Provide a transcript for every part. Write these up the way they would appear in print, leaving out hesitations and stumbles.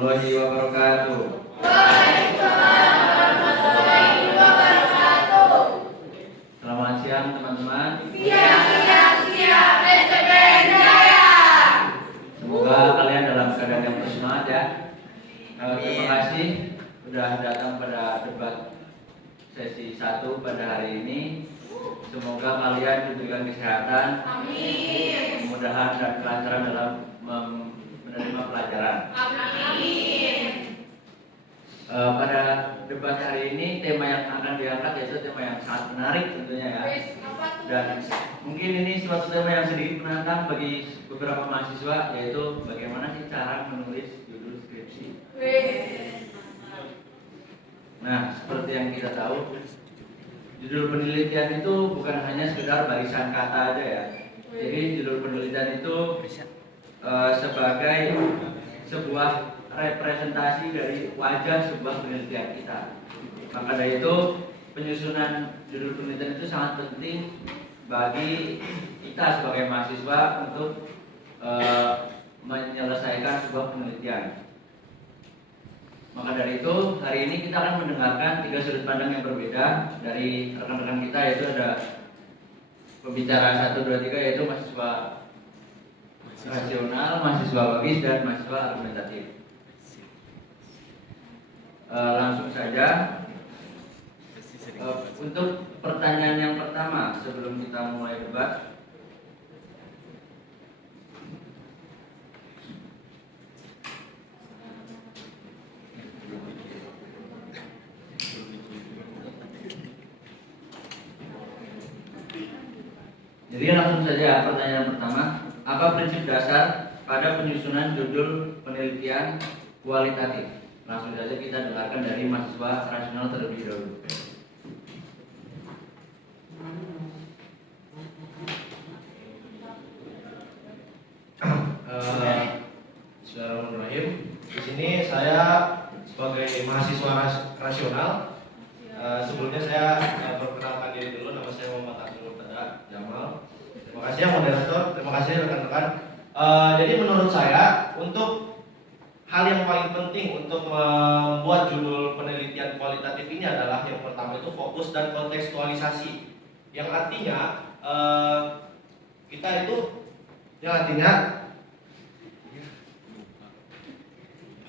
warahmatullahi wabarakatuh. Waalaikumsalam warahmatullahi wabarakatuh. Selamat siang teman-teman. Siap. SPN Jaya. Semoga kalian dalam keadaan yang bersemangat ya. Terima kasih sudah datang pada debat sesi 1 pada hari ini. Semoga kalian diberikan kesehatan, Amin. kemudahan dan kelancaran dalam menerima pelajaran. Amin. Pada debat hari ini tema yang akan diangkat yaitu tema yang sangat menarik tentunya ya. Dan mungkin ini suatu tema yang sedikit menantang bagi beberapa mahasiswa, yaitu bagaimana sih cara menulis judul skripsi. Nah, seperti yang kita tahu, judul penelitian itu bukan hanya sekedar barisan kata aja ya. Jadi judul penelitian itu sebagai sebuah representasi dari wajah sebuah penelitian kita. Maka dari itu penyusunan judul penelitian itu sangat penting bagi kita sebagai mahasiswa untuk menyelesaikan sebuah penelitian. Maka dari itu hari ini kita akan mendengarkan 3 sudut pandang yang berbeda dari rekan-rekan kita, yaitu ada pembicara 1, 2, 3 yaitu mahasiswa rasional, mahasiswa logis, dan mahasiswa argumentatif. Langsung saja untuk pertanyaan yang pertama sebelum kita mulai debat. Jadi langsung saja pertanyaan pertama, apa prinsip dasar pada penyusunan judul penelitian kualitatif? Langsung saja kita dengarkan dari mahasiswa rasional terlebih dahulu. Bismillahirrahmanirrahim. Di sini saya sebagai mahasiswa rasional. Sebelumnya saya perkenalkan diri dulu. Nama saya Muhammad Abdul Qadir Jamal. Terima kasih ya moderator. Terima kasih rekan-rekan. Jadi menurut saya untuk hal yang paling penting untuk membuat judul penelitian kualitatif ini adalah yang pertama itu fokus dan kontekstualisasi. Yang artinya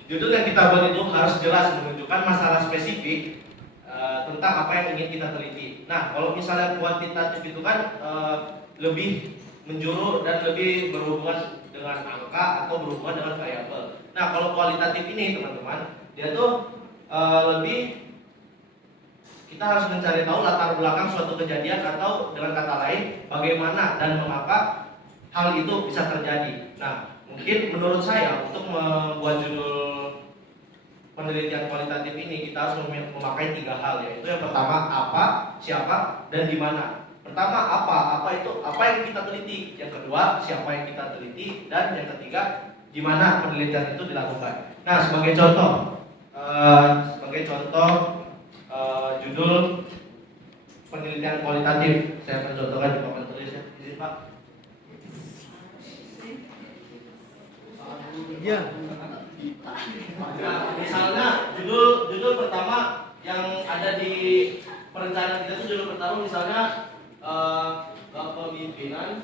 judul yang kita buat itu harus jelas menunjukkan masalah spesifik tentang apa yang ingin kita teliti. Nah, kalau misalnya kuantitatif itu kan lebih menjuru dan lebih berhubungan dengan angka atau berhubungan dengan variabel. Nah, kalau kualitatif ini teman-teman, dia tuh lebih kita harus mencari tahu latar belakang suatu kejadian atau dengan kata lain bagaimana dan mengapa hal itu bisa terjadi. Nah, mungkin menurut saya untuk membuat judul penelitian kualitatif ini kita harus memakai 3 hal, yaitu yang pertama apa, siapa, dan di mana. Pertama apa itu apa yang kita teliti, yang kedua siapa yang kita teliti, dan yang ketiga di mana penelitian itu dilakukan. Nah, sebagai contoh judul penelitian kualitatif saya akan contohkan di papan tulis ya. Izin Pak. Iya. Nah, misalnya judul pertama yang ada di perencanaan kita itu judul pertama misalnya kepemimpinan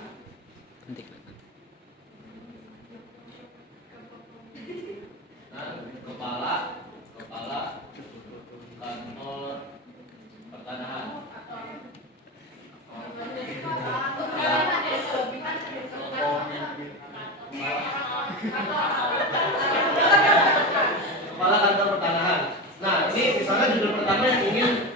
kepala kantor pertanahan. Kepala kantor pertanahan. Nah, ini misalnya judul pertama yang ingin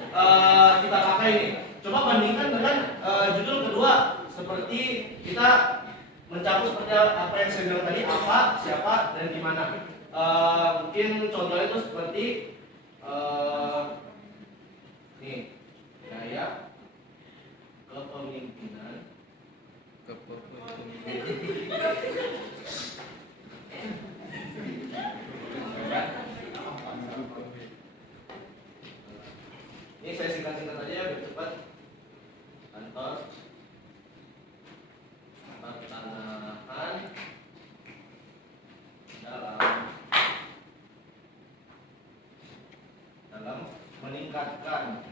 kita pakai ini. Coba bandingkan dengan judul kedua, seperti kita mencakup seperti apa yang saya bilang tadi, apa, siapa, dan di mana. Mungkin contohnya itu seperti nih, gaya kepemimpinan. Ini saya singkat-singkat aja ya, biar cepat. Kantor pertanahan dalam meningkatkan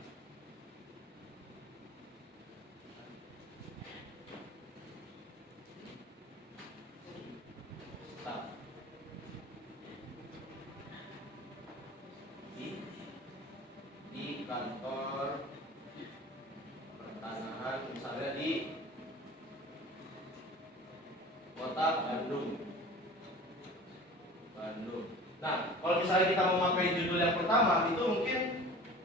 staf di kantor pertanahan, misalnya di kota Bandung. Nah, kalau misalnya kita memakai judul yang pertama itu mungkin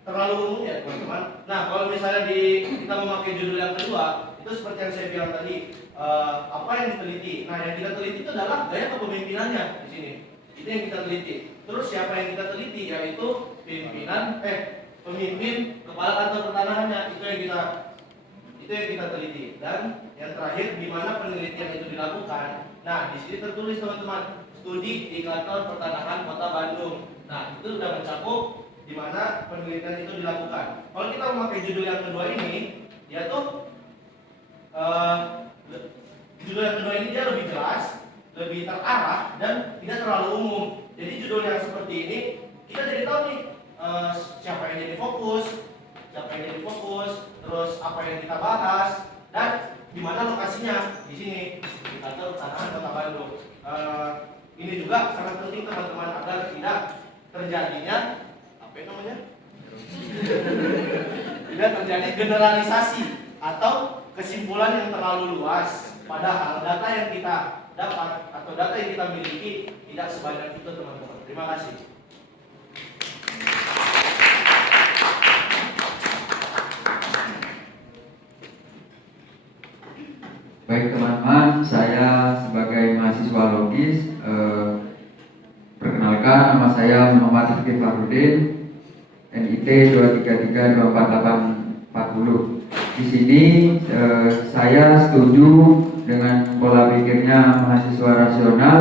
terlalu umum ya teman-teman. Nah, kalau misalnya kita memakai judul yang kedua, itu seperti yang saya bilang tadi, apa yang diteliti. Nah, yang kita teliti itu adalah gaya kepemimpinannya di sini. Itu yang kita teliti. Terus siapa yang kita teliti, yaitu pemimpin kepala kantor pertanahannya. Itu yang kita teliti. Dan yang terakhir, di mana penelitian itu dilakukan. Nah, di sini tertulis teman-teman, studi di kantor pertanahan Kota Bandung. Nah, itu sudah mencakup di mana penelitian itu dilakukan. Kalau kita memakai judul yang kedua ini, yaitu judul yang kedua ini dia lebih jelas, lebih terarah dan tidak terlalu umum. Jadi judul yang seperti ini kita jadi tahu nih siapa yang jadi fokus, terus apa yang kita bahas dan di mana lokasinya. Di sini di kantor pertanahan Kota Bandung. Ini juga sangat penting teman-teman agar tidak terjadinya tidak terjadi generalisasi atau kesimpulan yang terlalu luas. Padahal data yang kita dapat atau data yang kita miliki tidak sebanyak itu teman-teman. Terima kasih. Baik teman-teman, saya sebagai mahasiswa logis, perkenalkan nama saya Muhammad Rizky Farudin, NIT 2332480. Di sini saya setuju dengan pola pikirnya mahasiswa rasional,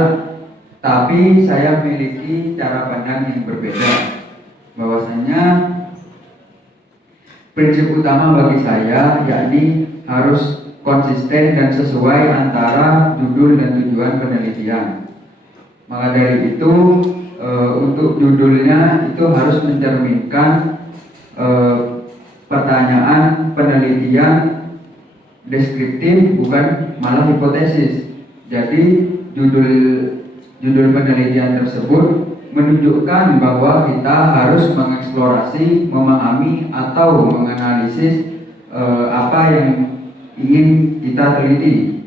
tapi saya memiliki cara pandang yang berbeda. Bahwasanya prinsip utama bagi saya yakni harus konsisten dan sesuai antara judul dan tujuan penelitian. Maka dari itu untuk judulnya itu harus mencerminkan pertanyaan penelitian deskriptif, bukan malah hipotesis. Jadi judul penelitian tersebut menunjukkan bahwa kita harus mengeksplorasi, memahami atau menganalisis apa yang ingin kita teliti.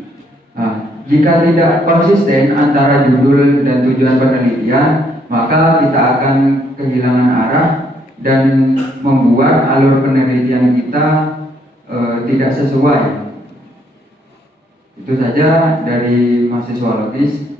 Nah, jika tidak konsisten antara judul dan tujuan penelitian, maka kita akan kehilangan arah dan membuat alur penelitian kita tidak sesuai. Itu saja dari mahasiswa logis.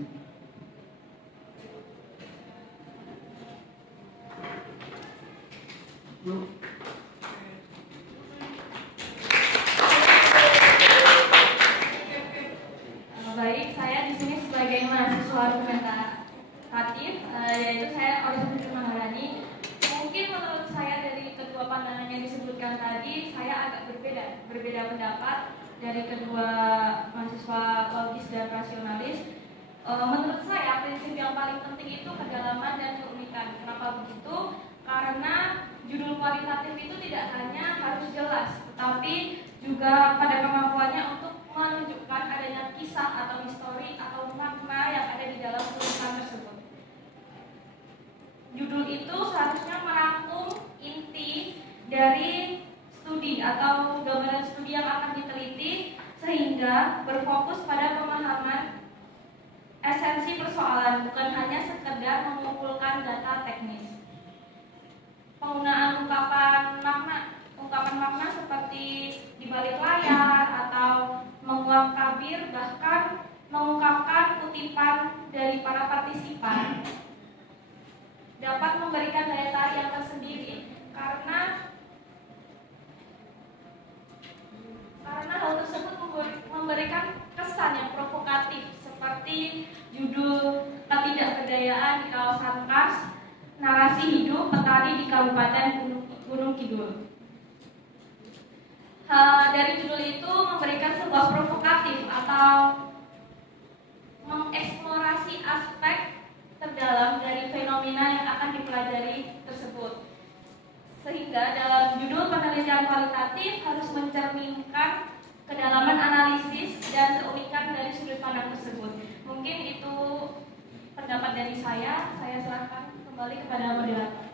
Baik, saya di sini sebagai mahasiswa argumentatif, yaitu saya Aulia Maharani. Mungkin menurut saya dari kedua pandangan yang disebutkan tadi, saya agak berbeda pendapat dari kedua mahasiswa logis dan rasionalis. Menurut saya prinsip yang paling penting itu kedalaman dan keunikan. Kenapa begitu? Karena judul kualitatif itu tidak hanya harus jelas, tetapi juga pada kemampuannya untuk menunjukkan adanya kisah atau histori atau makna yang ada di dalam tulisan tersebut. Judul itu seharusnya merangkum inti dari studi atau domain studi yang akan diteliti, sehingga berfokus pada pemahaman esensi persoalan, bukan hanya sekedar mengumpulkan data teknis. Penggunaan ungkapan makna seperti di balik layar atau menguak tabir, bahkan mengungkapkan kutipan dari para partisipan dapat memberikan daya tarik yang tersendiri karena hal tersebut memberikan kesan yang provokatif seperti judul Ketidakberdayaan di Kawasan Kars, narasi hidup petani di Kabupaten Gunung Kidul. Dari judul itu memberikan sebuah provokatif atau mengeksplorasi aspek terdalam dari fenomena yang akan dipelajari tersebut. Sehingga dalam judul penelitian kualitatif harus mencerminkan kedalaman analisis dan keunikan dari sudut pandang tersebut. Mungkin itu pendapat dari saya serahkan kembali kepada moderator.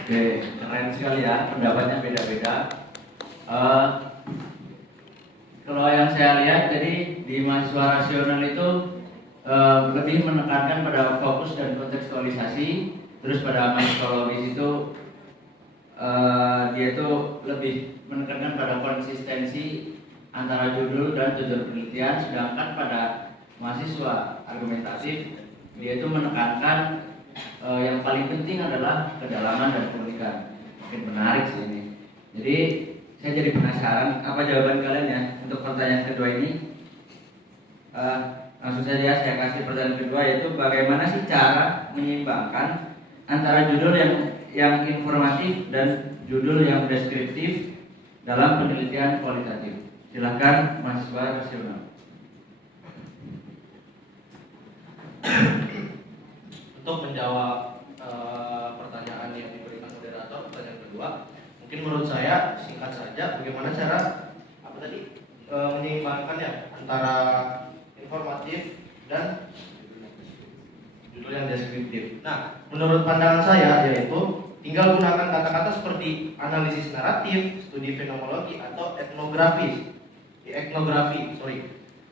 Oke, keren sekali ya, pendapatnya beda-beda. Kalau yang saya lihat, jadi di mahasiswa rasional itu lebih menekankan pada fokus dan kontekstualisasi. Terus pada mahasiswa logis itu dia itu lebih menekankan pada konsistensi antara judul dan tujuan penelitian, sedangkan pada mahasiswa argumentatif dia itu menekankan yang paling penting adalah kedalaman dan keunikan. Mungkin menarik sih ini. Jadi saya jadi penasaran apa jawaban kalian ya untuk pertanyaan kedua ini. Langsung saja saya kasih pertanyaan kedua, yaitu bagaimana sih cara menyeimbangkan antara judul yang informatif dan judul yang deskriptif dalam penelitian kualitatif. Silakan mahasiswa rasional. Untuk menjawab pertanyaan yang diberikan moderator, pertanyaan kedua, mungkin menurut saya singkat saja bagaimana cara menyeimbangkan ya antara informatif dan judul yang deskriptif. Nah, menurut pandangan saya yaitu tinggal gunakan kata-kata seperti analisis naratif, studi fenomenologi atau etnografi,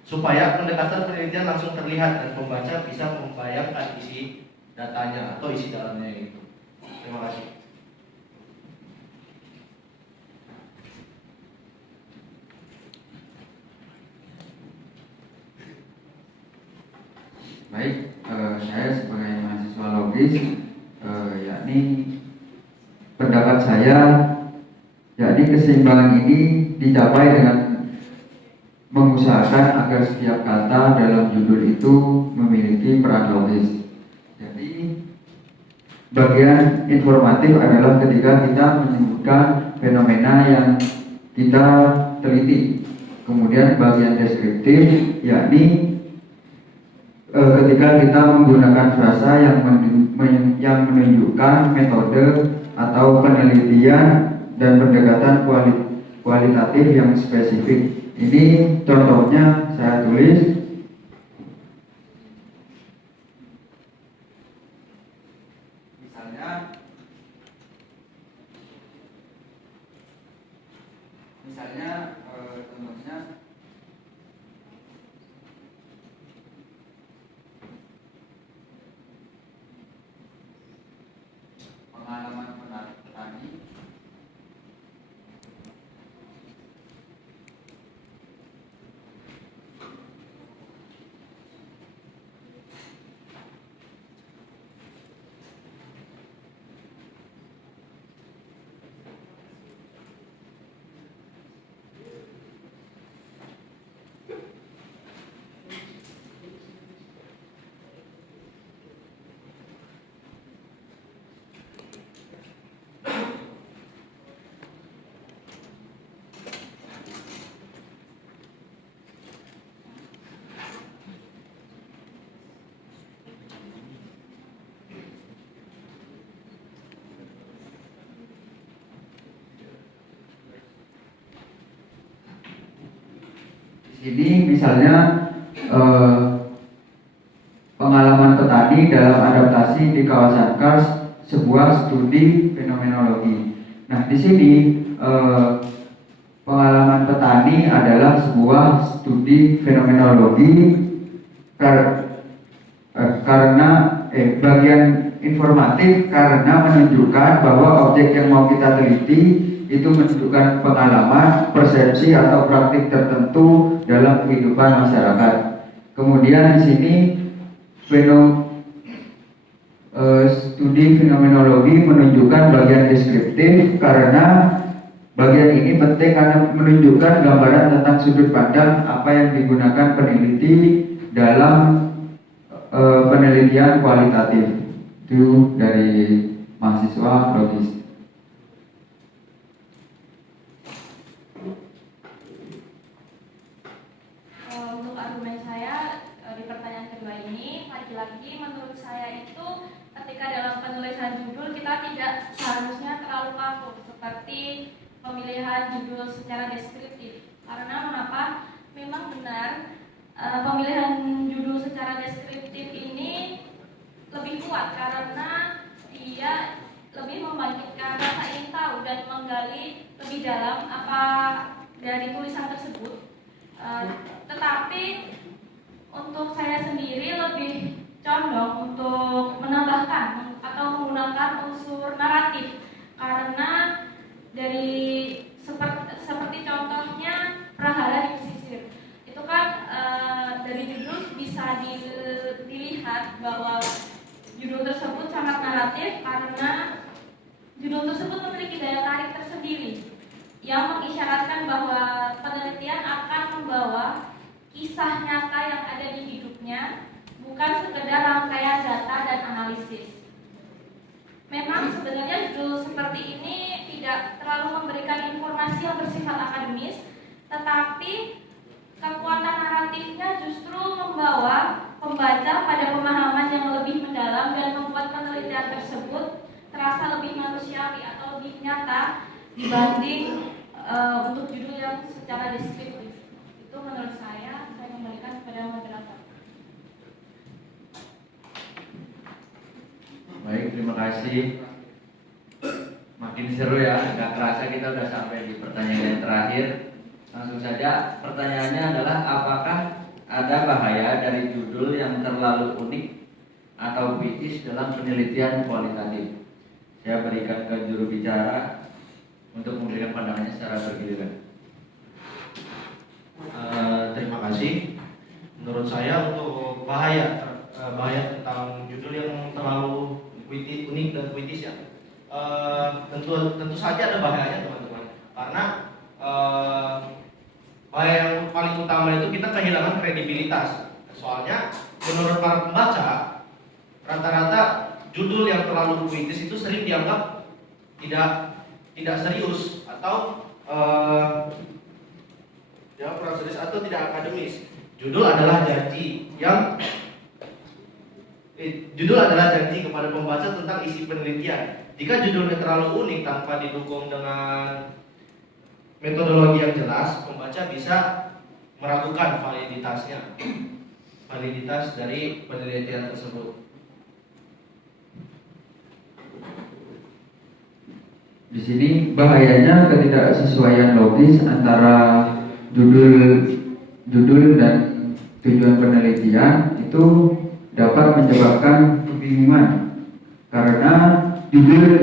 supaya pendekatan penelitian langsung terlihat dan pembaca bisa membayangkan isi datanya atau isi dalamnya itu. Terima kasih. Baik, saya sebagai mahasiswa logis, yakni pendapat saya, yakni keseimbangan ini dicapai dengan mengusahakan agar setiap kata dalam judul itu memiliki peran logis. Jadi bagian informatif adalah ketika kita menyebutkan fenomena yang kita teliti. Kemudian bagian deskriptif yakni ketika kita menggunakan frasa yang menunjukkan metode atau penelitian dan pendekatan kualitatif yang spesifik. Ini contohnya saya tulis. Misalnya contohnya pengalaman petani. Ini misalnya pengalaman petani dalam adaptasi di kawasan Kars, sebuah studi fenomenologi. Nah, di sini pengalaman petani adalah sebuah studi fenomenologi karena bagian informatif karena menunjukkan bahwa objek yang mau kita teliti itu menunjukkan pengalaman, persepsi atau praktik tertentu dalam kehidupan masyarakat. Kemudian di sini studi fenomenologi menunjukkan bagian deskriptif karena bagian ini penting karena menunjukkan gambaran tentang sudut pandang apa yang digunakan peneliti dalam penelitian kualitatif. Itu dari mahasiswa logis. Untuk argumen saya di pertanyaan kedua ini, laki-laki lagi, menurut saya itu ketika dalam penulisan judul kita tidak seharusnya terlalu kaku seperti pemilihan judul secara deskriptif. Karena mengapa? Memang benar pemilihan judul secara deskriptif ini lebih kuat karena dia lebih membangkitkan rasa ingin tahu dan menggali lebih dalam apa dari tulisan tersebut. Tetapi untuk saya sendiri lebih condong untuk menambahkan atau menggunakan unsur naratif karena dari seperti contohnya Prahara di Pesisir itu kan dari judul bisa dilihat bahwa judul tersebut sangat naratif karena judul tersebut memiliki daya tarik tersendiri yang mengisyaratkan bahwa penelitian akan membawa kisah nyata yang ada di hidupnya, bukan sekedar rangkaian data dan analisis. Memang sebenarnya judul seperti ini tidak terlalu memberikan informasi yang bersifat akademis, tetapi kekuatan naratifnya justru membawa pembaca pada pemahaman yang lebih mendalam dan membuat penelitian tersebut terasa lebih manusiawi atau lebih nyata dibanding untuk judul yang secara deskriptif. Itu menurut saya kembalikan kepada moderator. Baik, terima kasih. Makin seru ya, agak kerasa kita sudah sampai di pertanyaan yang terakhir. Langsung saja, pertanyaannya adalah apakah ada bahaya dari judul yang terlalu unik atau puitis dalam penelitian kualitatif? Saya berikan ke juru bicara untuk memberikan pandangannya secara bergiliran. Terima kasih. Menurut saya untuk bahaya tentang judul yang terlalu unik dan puitis ya, tentu saja ada bahayanya teman-teman. Karena bahaya yang paling utama itu kita kehilangan kredibilitas. Soalnya menurut para pembaca rata-rata judul yang terlalu puitis itu sering dianggap tidak serius atau kurang serius atau tidak akademis. Judul adalah janji kepada pembaca tentang isi penelitian. Jika judulnya terlalu unik tanpa didukung dengan metodologi yang jelas, pembaca bisa meragukan validitas dari penelitian tersebut. Di sini bahayanya ketidaksesuaian logis antara judul dan tujuan penelitian itu dapat menyebabkan kebingungan karena judul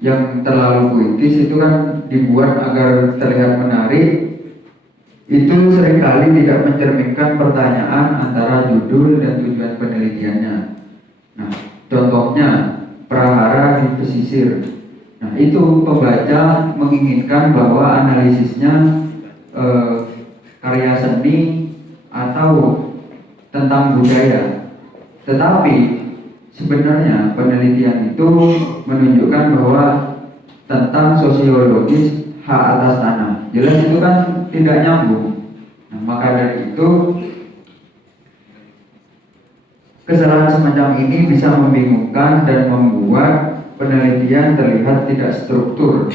yang terlalu puitis itu kan dibuat agar terlihat menarik, itu seringkali tidak mencerminkan pertanyaan antara judul dan tujuan penelitiannya. Nah, contohnya Prahara di Pesisir. Nah, itu pembaca menginginkan bahwa analisisnya karya seni atau tentang budaya. Tetapi sebenarnya penelitian itu menunjukkan bahwa tentang sosiologis hak atas tanah. Jelas itu kan tidak nyambung. Nah, maka dari itu kesalahan semacam ini bisa membingungkan dan membuat penelitian terlihat tidak struktur.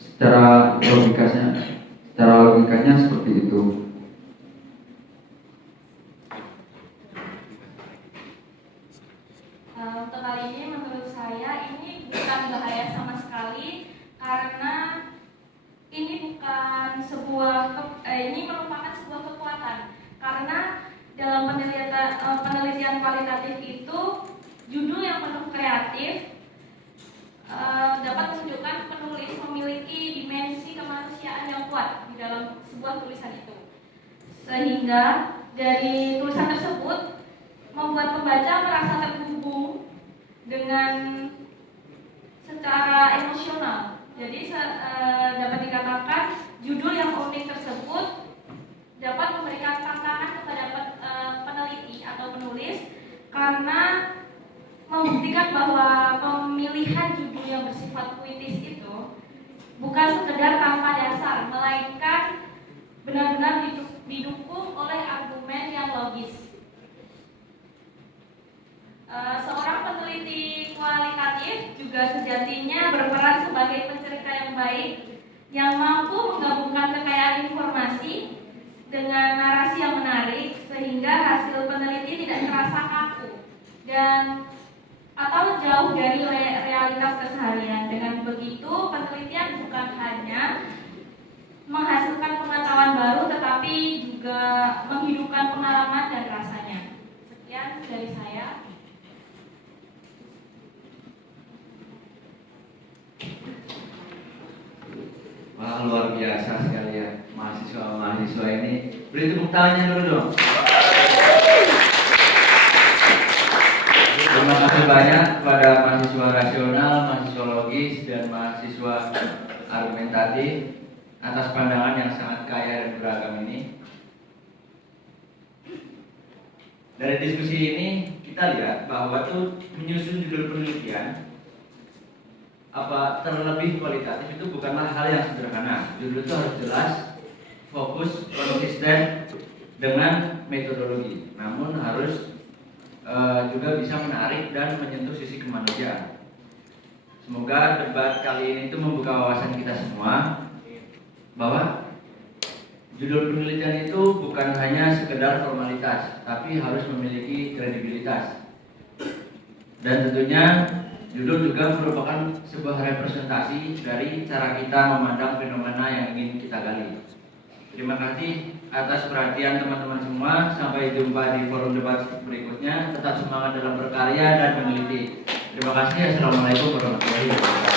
Secara logikanya seperti itu. Untuk kali ini menurut saya ini bukan bahaya sama sekali karena ini merupakan sebuah kekuatan karena dalam penelitian kualitatif itu judul yang penuh kreatif dapat menunjukkan penulis memiliki dimensi kemanusiaan yang kuat di dalam sebuah tulisan itu, sehingga dari tulisan tersebut membuat pembaca merasa terhubung dengan secara emosional. Jadi dapat dikatakan judul yang unik tersebut dapat memberikan tantangan kepada peneliti atau penulis karena membuktikan bahwa pemilihan judul yang bersifat puitis itu bukan sekedar tanpa dasar, melainkan benar-benar didukung oleh argumen yang logis. juga sejatinya berperan sebagai pencerita yang baik yang mampu menggabungkan kekayaan informasi dengan narasi yang menarik sehingga hasil peneliti tidak terasa kaku dan atau jauh dari realitas keseharian. Dengan begitu, penelitian bukan hanya menghasilkan pengetahuan baru tetapi juga menghidupkan pengalaman dan rasanya. Sekian dari saya. Wah, luar biasa sekali ya mahasiswa ini. Beri tepuk tangannya dulu dong. Terima kasih banyak kepada mahasiswa rasional, mahasiswa logis, dan mahasiswa argumentatif atas pandangan yang sangat kaya dan beragam ini. Dari diskusi ini kita lihat bahwa tuh menyusun judul penelitian apa terlebih kualitatif itu bukanlah hal yang sederhana. Judul itu harus jelas, fokus, konsisten dengan metodologi. Namun harus juga bisa menarik dan menyentuh sisi kemanusiaan. Semoga debat kali ini itu membuka wawasan kita semua bahwa judul penelitian itu bukan hanya sekedar formalitas, tapi harus memiliki kredibilitas. Dan tentunya judul juga merupakan sebuah representasi dari cara kita memandang fenomena yang ingin kita gali. Terima kasih atas perhatian teman-teman semua. Sampai jumpa di forum debat berikutnya. Tetap semangat dalam berkarya dan meneliti. Terima kasih. Assalamualaikum warahmatullahi wabarakatuh.